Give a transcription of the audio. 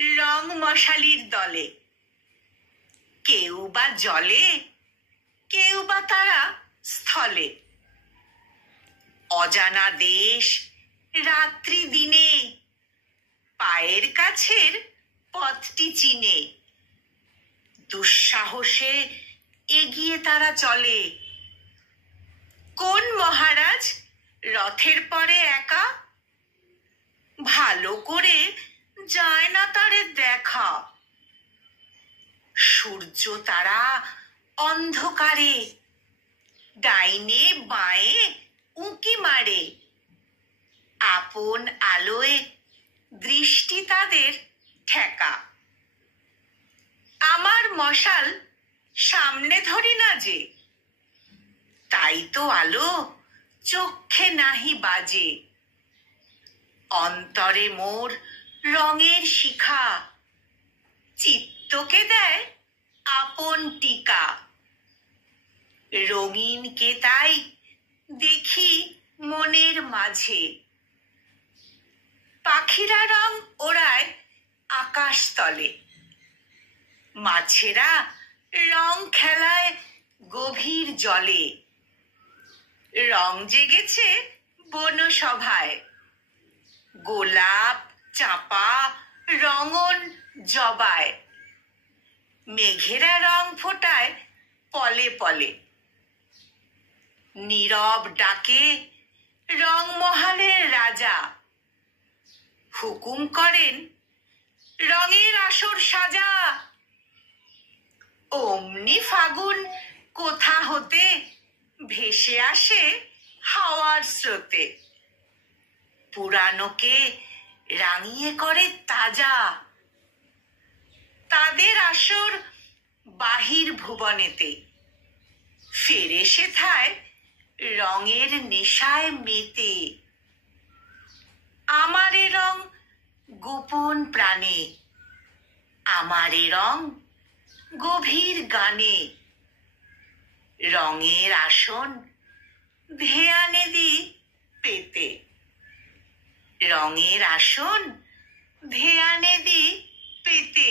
রং মশালির দলে। কেউ বা জলে, কেউ বা তারা স্থলে। অজানা দেশ রাত্রি দিনে, পায়ের কাছের পথটি চিনে। দুঃসাহসে এগিয়ে তারা চলে। কোন মহারাজ রথের পরে একা? ভালো করে যায় না তারে দেখা। সূর্য তারা অন্ধকারে, ডাইনে বাঁয়ে উঁকি মারে। আপন আলোয় দৃষ্টি তাদের ঠেকা। আমার মশাল সামনে ধরি না যে, তাই তো আলো চক্ষে নাহি বাজে। অন্তরে মোর রঙের শিখা, চিত্তকে দেয় আপন টিকা। রঙিনকে তাই দেখি মনের মাঝে। পাখিরা রং ওড়ায় আকাশ তলে, মাছেরা রং খেলায় গভীর জলে। রং জেগেছে বনসভায়, গোলাপ চাঁপা রঙন জবায়। মেঘেরা রং ফোটায় পলে পলে, নীরব ডাকে রং মহালের রাজা। হুকুম করেন রঙের আসর সাজা। অমনি ফাগুন কোথা হতে ভেসে আসে হাওয়ার স্রোতে। পুরানোকে রাঙিয়ে করে তাজা। তাদের আসর বাহির ভুবনেতে, ফেরে সেথায় রঙের নেশায় মেতে। আমারে রং গোপন প্রাণে, আমারে রং গভীর গানে। রঙের আসন ধ্যানে দি পেতে, রঙের আসন ধ্যানে দি পেতে।